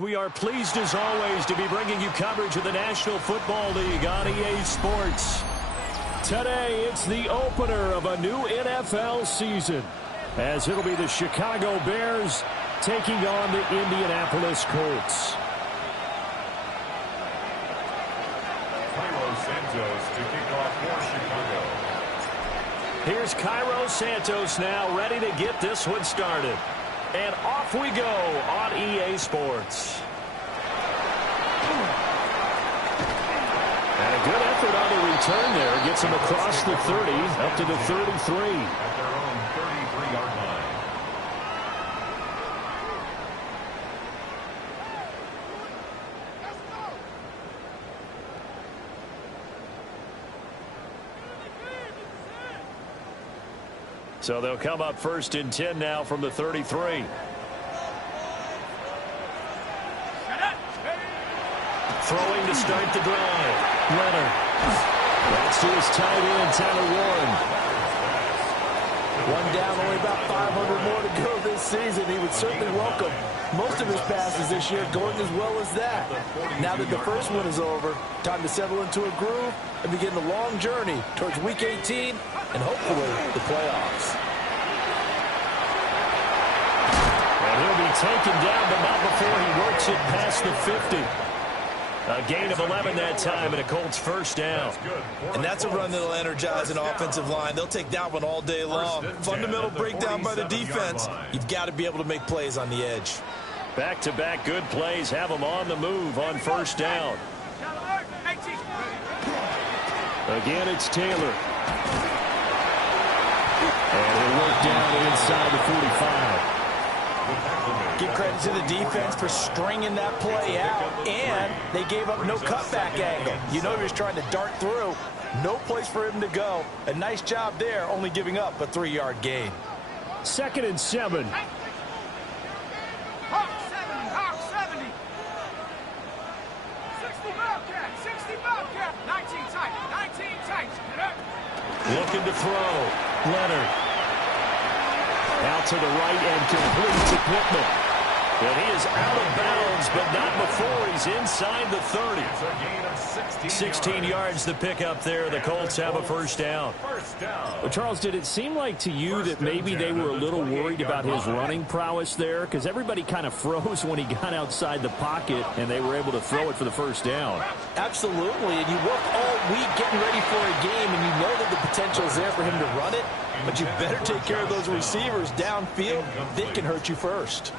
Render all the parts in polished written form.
We are pleased as always to be bringing you coverage of the National Football League on EA Sports. Today it's the opener of a new NFL season, as it'll be the Chicago Bears taking on the Indianapolis Colts. Cairo Santos to kick off for Chicago. Here's Cairo Santos now, ready to get this one started. And off we go on EA Sports. And a good effort on the return there. Gets him across the 30, up to the 33. At their own 33-yard line. So they'll come up first and 10 now from the 33. Throwing to start the drive. Leonard. That's to his tight end, Tyler Warren. One down, only about 500 more to go this season. He would certainly welcome most of his passes this year going as well as that. Now that the first one is over, time to settle into a groove and begin the long journey towards Week 18 and hopefully the playoffs. And he'll be taken down, but not before he works it past the 50. A gain of 11 that time and a Colts first down. And that's a run that'll energize an offensive line. They'll take that one all day long. Fundamental breakdown by the defense. You've got to be able to make plays on the edge. Back-to-back good plays have them on the move on first down. Again, it's Taylor. And he'll work down inside the 45. Give credit to the defense for stringing that play out, and they gave up no cutback angle. You know he was trying to dart through. No place for him to go. A nice job there, only giving up a 3-yard gain. 2nd and 7. Hawk 70. 60 Bobcat. 19 tight. Looking to throw. Leonard. Out to the right and complete to Pittman. And he is out of bounds, but not before he's inside the 30. 16 yards to pick up there. The Colts have a first down. Well, Charles, did it seem like to you that maybe they were a little worried about his running prowess there? Because everybody kind of froze when he got outside the pocket, and they were able to throw it for the first down. Absolutely, and you work all week getting ready for a game, and you know that the potential is there for him to run it, but you better take care of those receivers downfield. They can hurt you first.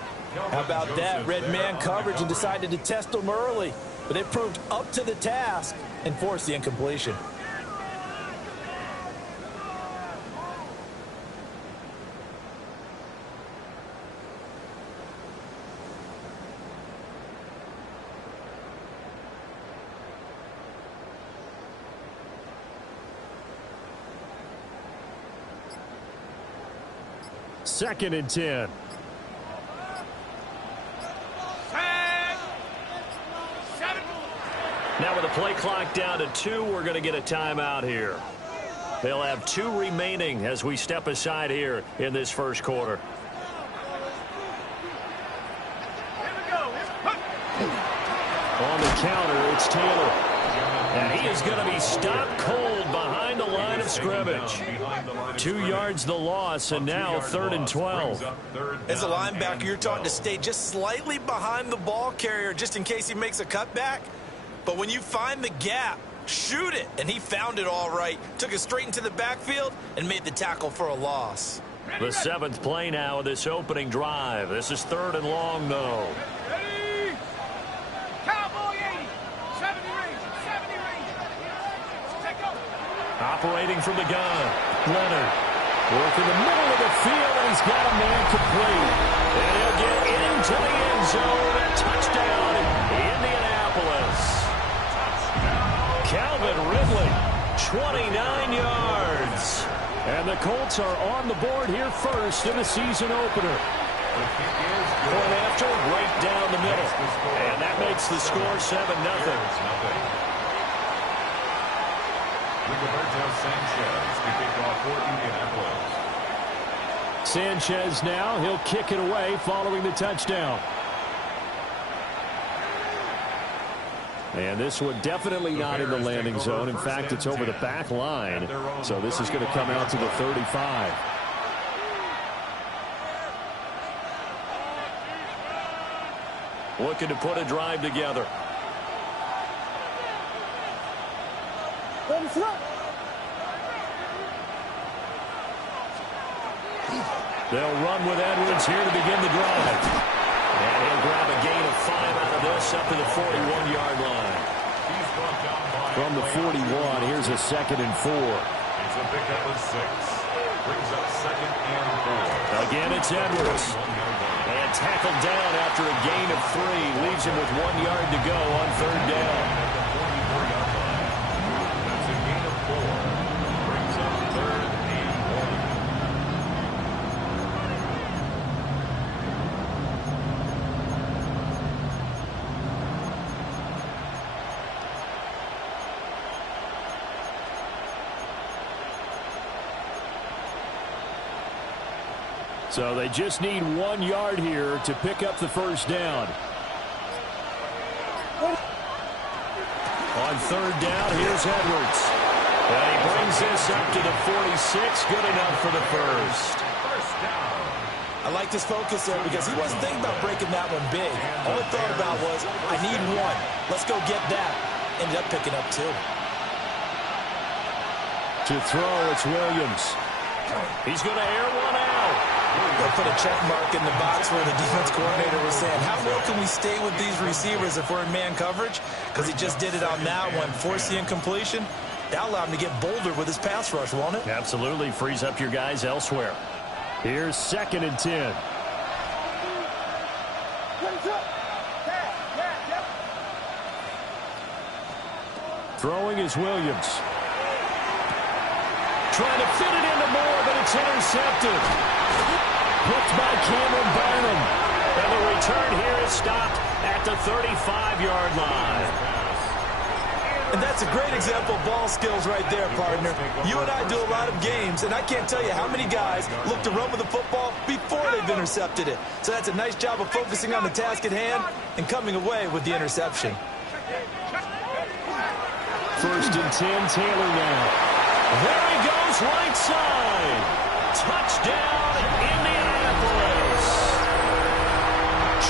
How about that? Red man coverage and decided to test them early, but they proved up to the task and forced the incompletion. Second and 10. Now with the play clock down to 2, we're going to get a timeout here. They'll have 2 remaining as we step aside here in this first quarter. On the counter, it's Taylor. And he is going to be stopped cold behind the line of scrimmage. 2 yards the loss, and now 3rd and 12. As a linebacker, you're taught to stay just slightly behind the ball carrier just in case he makes a cutback. But when you find the gap, shoot it. And he found it all right. Took it straight into the backfield and made the tackle for a loss. The 7th play now of this opening drive. This is 3rd and long, though. Ready? Cowboy 80. 70 range. Take over. Operating from the gun. Leonard. Work in the middle of the field, and he's got a man complete. And he'll get into the end zone. A touchdown, Indianapolis. Calvin Ridley, 29 yards. And the Colts are on the board here first in the season opener. Point after, right down the middle. And that makes the score 7-0. Sanchez now, he'll kick it away following the touchdown. And this one definitely not in the landing zone. In fact, it's over the back line. So this is going to come out to the 35. Looking to put a drive together. They'll run with Edwards here to begin the drive. And he'll grab a gain of 5 out of this up to the 41-yard line. From the 41, here's a 2nd and 4. It's a pickup of 6. Brings up 2nd and 4. Again, it's Edwards. And tackled down after a gain of 3. Leaves him with 1 yard to go on 3rd down. At the 44-yard line. That's a gain of 4. Brings up 3rd and 1. So they just need 1 yard here to pick up the first down. On 3rd down, here's Edwards. And he brings this up to the 46. Good enough for the first. I like this focus there because he wasn't thinking about breaking that one big. All he thought about was, I need 1. Let's go get that. Ended up picking up 2. To throw, it's Williams. He's going to air one out. They'll put a check mark in the box where the defense coordinator was saying, how well can we stay with these receivers if we're in man coverage? Because he just did it on that one. Force the incompletion. That'll allow him to get bolder with his pass rush, won't it? Absolutely. Frees up your guys elsewhere. Here's 2nd and 10. Throwing is Williams. Trying to fit it into Moore, but it's intercepted. Picked by Cameron Bynum. And the return here is stopped at the 35-yard line. And that's a great example of ball skills right there, partner. You and I do a lot of games, and I can't tell you how many guys look to run with the football before they've intercepted it. So that's a nice job of focusing on the task at hand and coming away with the interception. 1st and 10, Taylor now. There he goes, right side. Touchdown, Indianapolis.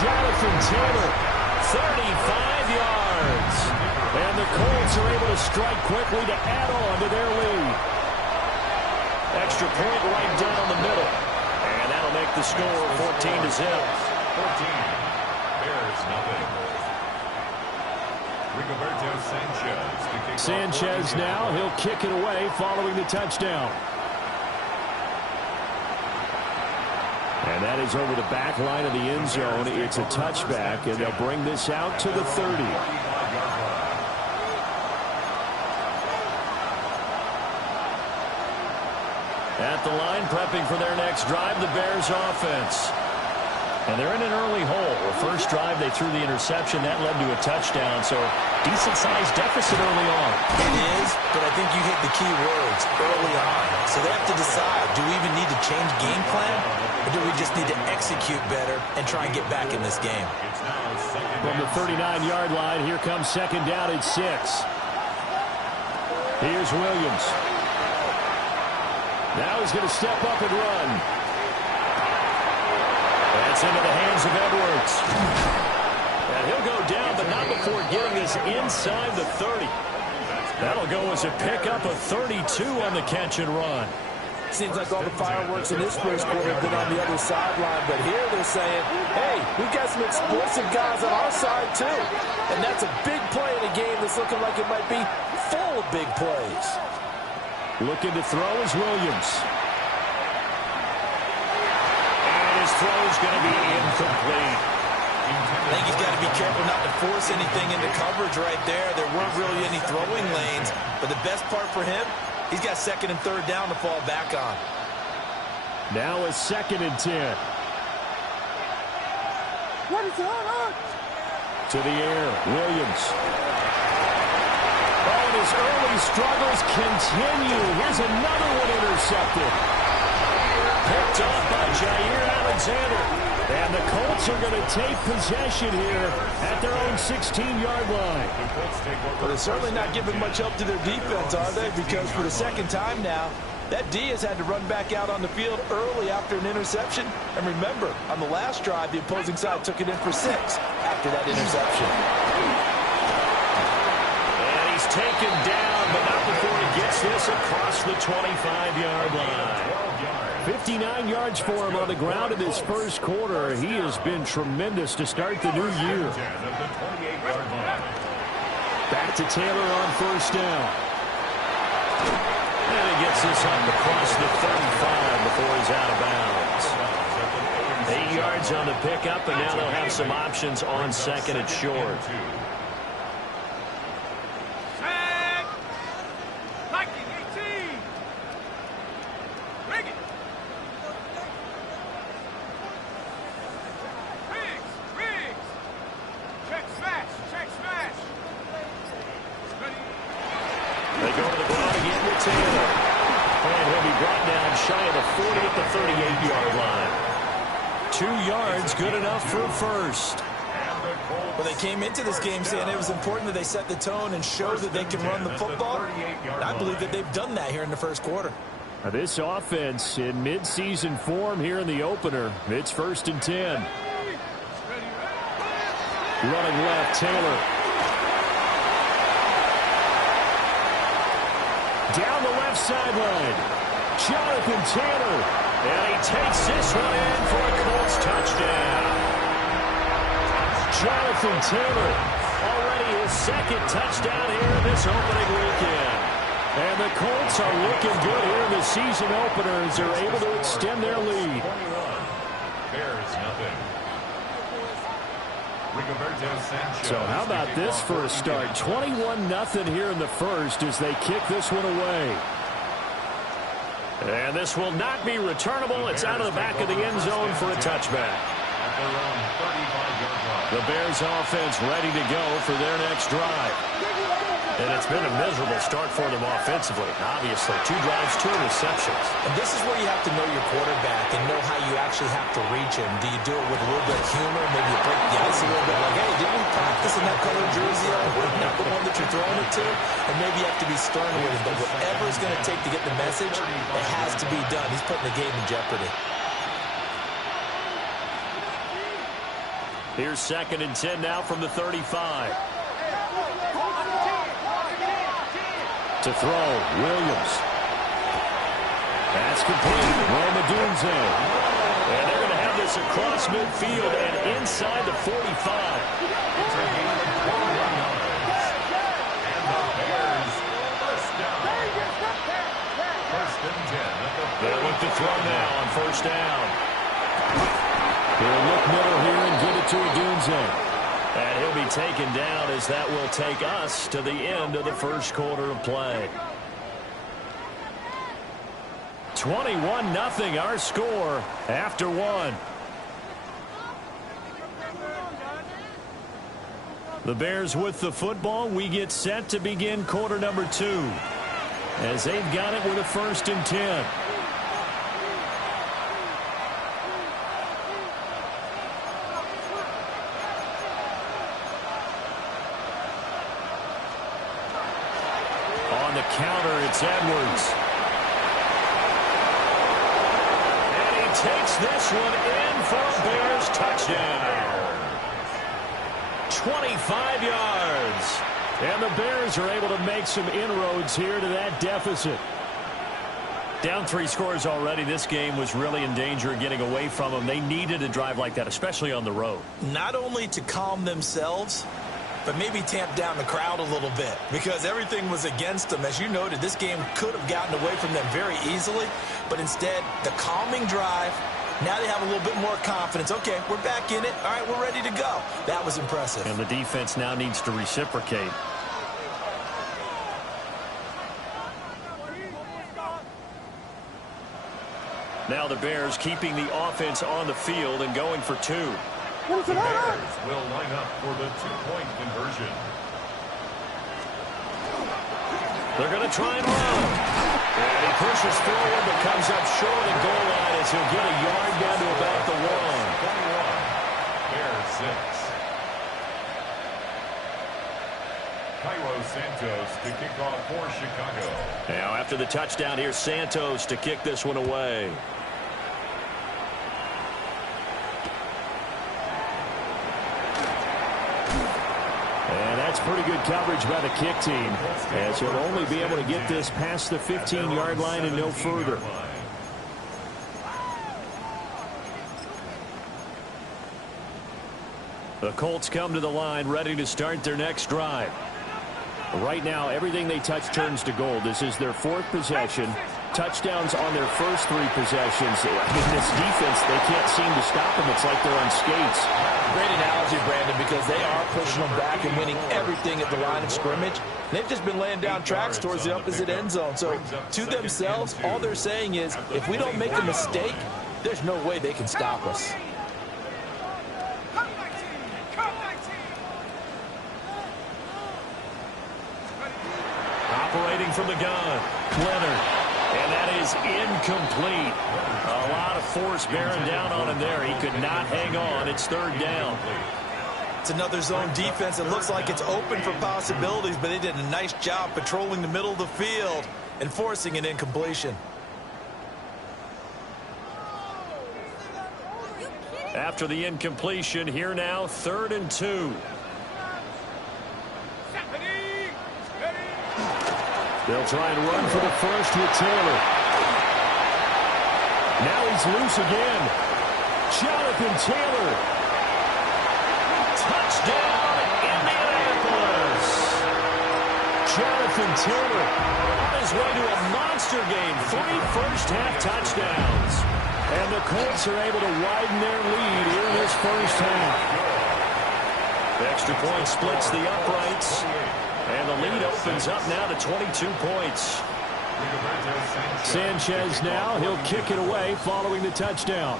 Jonathan Taylor, 35 yards. And the Colts are able to strike quickly to add on to their lead. Extra point right down the middle. And that'll make the score 14-0. 14. Bears nothing. Rigoberto Sanchez to kick Sanchez off. now, he'll kick it away following the touchdown. And that is over the back line of the end zone. It's a touchback, and they'll bring this out to the 30. At the line, prepping for their next drive, the Bears offense. And they're in an early hole. The first drive, they threw the interception. That led to a touchdown, so decent-sized deficit early on. It is, but I think you hit the key words, early on. So they have to decide, do we even need to change game plan, or do we just need to execute better and try and get back in this game? From the 39-yard line, here comes 2nd down at 6. Here's Williams. Now he's going to step up and run. That's into the hands of Edwards. And he'll go down, but not before getting this inside the 30. That'll go as a pickup of 32 on the catch and run. Seems like all the fireworks in this first quarter have been on the other sideline, but here they're saying, hey, we've got some explosive guys on our side too. And that's a big play in a game that's looking like it might be full of big plays. Looking to throw is Williams. And his throw is going to be incomplete. I think he's got to be careful not to force anything into coverage right there. There weren't really any throwing lanes, but the best part for him, he's got 2nd and 3rd down to fall back on. Now a 2nd and 10. What is going on? To the air, Williams. Oh, and his early struggles continue. Here's another one intercepted. Picked off by Jair Alexander. And the Colts are going to take possession here at their own 16-yard line. Well, they're certainly not giving much help to their defense, are they? Because for the second time now, that D has had to run back out on the field early after an interception. And remember, on the last drive, the opposing side took it in for 6 after that interception. And he's taken down, but not before he gets this across the 25-yard line. 59 yards for him on the ground in his first quarter. He has been tremendous to start the new year. Back to Taylor on first down. And he gets this up across the 35 before he's out of bounds. 8 yards on the pickup, and now they'll have some options on second and short. They go to the ground again with Taylor. And he'll be brought down shy of the 40 at the 38-yard line. 2 yards, good enough for a first. Well, they came into this game saying it was important that they set the tone and show that they can run the football. And I believe that they've done that here in the first quarter. Now this offense in midseason form here in the opener. It's 1st and 10. Running left, Taylor. Down the left sideline, Jonathan Taylor. And he takes this one in for a Colts touchdown. Jonathan Taylor, already his second touchdown here in this opening weekend. And the Colts are looking good here in the season opener as they're able to extend their lead. Bears nothing. So how about this for a start? 21-0 here in the first as they kick this one away. And this will not be returnable. It's out of the back of the end zone for a touchback. The Bears offense ready to go for their next drive. And it's been a miserable start for them offensively. Obviously, 2 drives, 2 receptions. And this is where you have to know your quarterback and know how you actually have to reach him. Do you do it with a little bit of humor? Maybe you break the ice a little bit like, hey, didn't we practice in that color jersey? Not the one that you're throwing it to. And maybe you have to be stern with him. But whatever it's going to take to get the message, it has to be done. He's putting the game in jeopardy. Here's 2nd and 10 now from the 35. To throw, Williams. That's complete. Roma Dunze. And they're going to have this across midfield and inside the 45. It's a game of 4 yards. And the Bears first down. 1st and 10. They'll look to throw now on first down. He'll look middle here and give it to Dunze. And he'll be taken down as that will take us to the end of the first quarter of play. 21-0 our score after 1. The Bears with the football. We get set to begin quarter number 2 as they've got it with a 1st and 10. Counter, it's Edwards. And he takes this one in for a Bears touchdown. 25 yards. And the Bears are able to make some inroads here to that deficit. Down 3 scores already. This game was really in danger of getting away from them. They needed a drive like that, especially on the road. Not only to calm themselves, but maybe tamp down the crowd a little bit because everything was against them. As you noted, this game could have gotten away from them very easily, but instead, the calming drive, now they have a little bit more confidence. Okay, we're back in it. All right, we're ready to go. That was impressive. And the defense now needs to reciprocate. Now the Bears keeping the offense on the field and going for 2. The Bears will line up for the 2-point conversion. They're going to try and run. And he pushes forward but comes up short at goal line as he'll get a yard down to about the 1. Santos to kick off for Chicago. Now after the touchdown, here's Santos to kick this one away. And that's pretty good coverage by the kick team, as he'll only be able to get this past the 15-yard line and no further. The Colts come to the line ready to start their next drive. Right now, everything they touch turns to gold. This is their fourth possession. Touchdowns on their first three possessions. I mean, this defense, they can't seem to stop them. It's like they're on skates. Great analogy, Brandon, because they are pushing them back and winning everything at the line of scrimmage. They've just been laying down tracks towards the opposite end zone. So to themselves, all they're saying is, if we don't make a mistake, there's no way they can stop us. Operating from the gun, Leonard, and that is incomplete. A lot of force bearing down on him there. He could not hang on. It's third down. It's another zone defense. It looks like it's open for possibilities, but they did a nice job patrolling the middle of the field and forcing an incompletion. After the incompletion, here now, 3rd and 2. They'll try and run for the first with Taylor. Now he's loose again. Jonathan Taylor. Touchdown, Indianapolis. Jonathan Taylor on his way to a monster game. 3 first-half touchdowns. And the Colts are able to widen their lead here in this first half. The extra point splits the uprights. And the lead opens up now to 22 points. Sanchez now, he'll kick it away following the touchdown.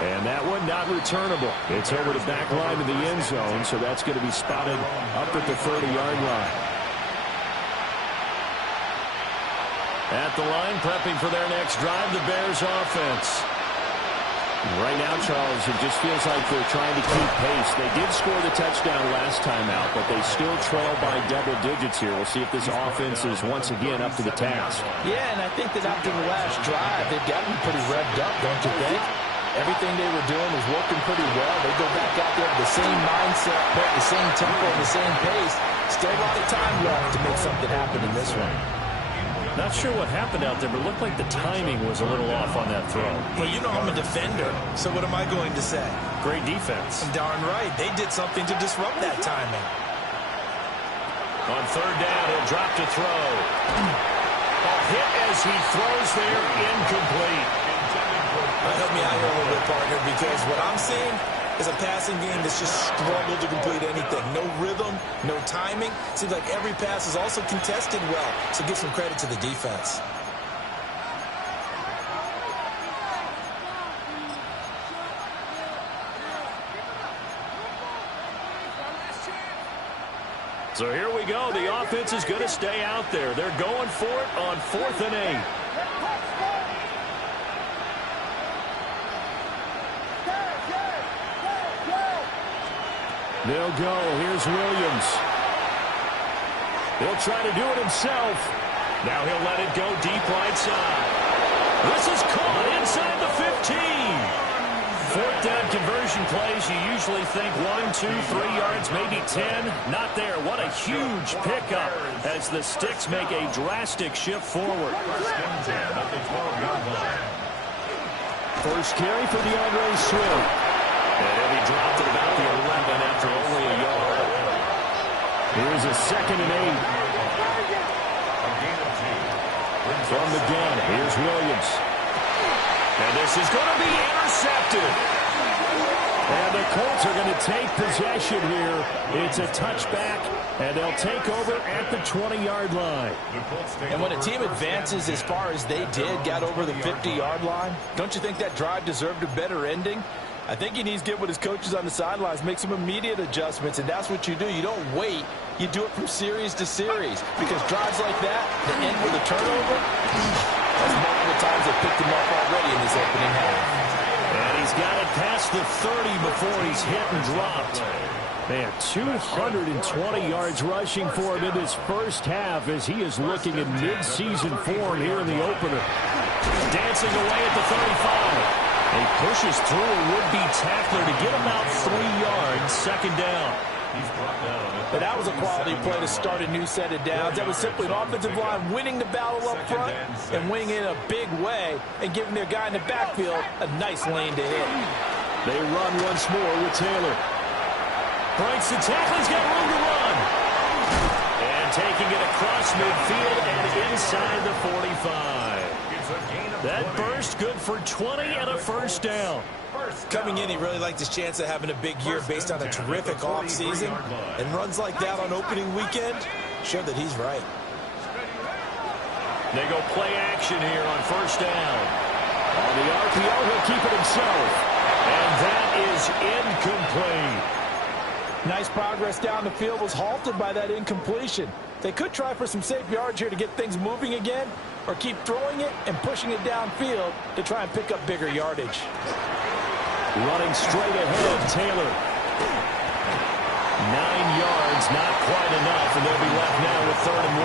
And that one not returnable. It's over the back line of the end zone, so that's going to be spotted up at the 30-yard line. At the line, prepping for their next drive, the Bears offense. Right now, Charles, it just feels like they're trying to keep pace. They did score the touchdown last time out, but they still trail by double digits here. We'll see if this offense is once again up to the task. Yeah, and I think that after the last drive, they've got to be pretty revved up, don't you think? Everything they were doing was working pretty well. They go back out there with the same mindset, the same tempo, the same pace. Still a lot of time left to make something happen in this one. Not sure what happened out there, but it looked like the timing was a little off on that throw. Well, you know I'm a defender, so what am I going to say? Great defense. Darn right. They did something to disrupt that timing. On 3rd down, he'll drop to throw. A hit as he throws there, incomplete. Help me out here a little bit, partner, because what I'm seeing is a passing game that's just struggled to complete anything. No rhythm, no timing. Seems like every pass is also contested well, so give some credit to the defense. So here we go. The offense is going to stay out there. They're going for it on 4th and 8. They'll go. Here's Williams. He'll try to do it himself. Now he'll let it go deep right side. This is caught inside the 15. 4th down conversion plays. You usually think 1, 2, 3 yards, maybe 10. Not there. What a huge pickup as the Sticks make a drastic shift forward. First carry for DeAndre Swift. And he dropped it about the 11 after only a yard. Here's a 2nd and 8. From the gun, here's Williams. And this is going to be intercepted. And the Colts are going to take possession here. It's a touchback, and they'll take over at the 20-yard line. And when a team advances as far as they did, got over the 50-yard line, don't you think that drive deserved a better ending? I think he needs to get with his coaches on the sidelines, make some immediate adjustments, and that's what you do. You don't wait. You do it from series to series, because drives like that end with a turnover, that's multiple times they picked him up already in this opening half. He's got it past the 30 before he's hit and dropped. Man, 220 yards rushing for him in this first half as he is looking in mid-season form here in the opener. Dancing away at the 35. He pushes through a would-be tackler to get about 3 yards, second down. But that was a quality play to start a new set of downs. That was simply an offensive line winning the battle up front and winning it in a big way and giving their guy in the backfield a nice lane to hit. They run once more with Taylor. Breaks the tackle. He's got room to run. And taking it across midfield and inside the 45. That burst good for 20 and a first down. Coming in, he really liked his chance of having a big year based on a terrific offseason. And runs like that on opening weekend showed that he's right. They go play action here on first down. On the RPO, he'll keep it himself. And that is incomplete. Nice progress down the field was halted by that incompletion. They could try for some safe yards here to get things moving again, or keep throwing it and pushing it downfield to try and pick up bigger yardage. Running straight ahead, Taylor. 9 yards, not quite enough, and they'll be left now with 3rd and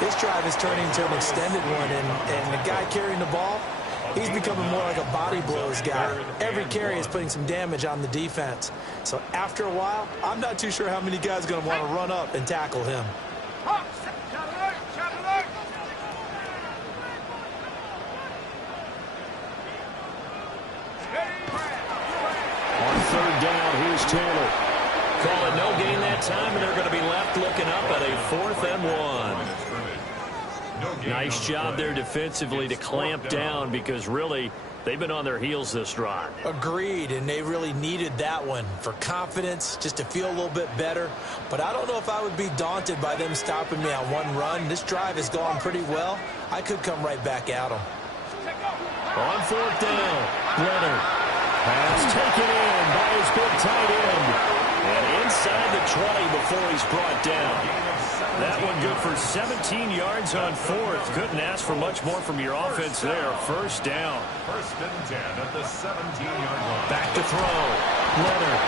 1. This drive is turning into an extended one, and the guy carrying the ball, he's becoming more like a body blows guy. Every carry is putting some damage on the defense. So after a while, I'm not too sure how many guys are going to want to run up and tackle him. On 3rd down, here's Taylor. Call it no gain that time, and they're going to be left looking up at a 4th and 1. Nice job there defensively to clamp down because really they've been on their heels this drive. Agreed, and they really needed that one for confidence, just to feel a little bit better. But I don't know if I would be daunted by them stopping me on one run. This drive has gone pretty well. I could come right back at them. On 4th down, Leonard. Pass taken in by his big tight end. And inside the 20 before he's brought down. That one good for 17 yards on 4th. Couldn't ask for much more from your offense there. First down. 1st and 10 at the 17-yard line. Back to throw. Leonard.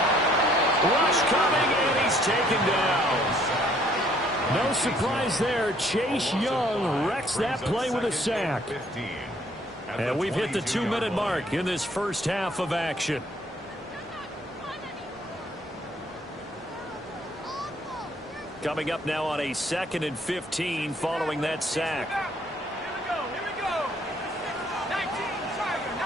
Rush coming, and he's taken down. No surprise there. Chase Young wrecks that play with a sack. And we've hit the 2-minute mark in this first half of action. Coming up now on a 2nd and 15 following that sack. Here we go. 19 Tiger.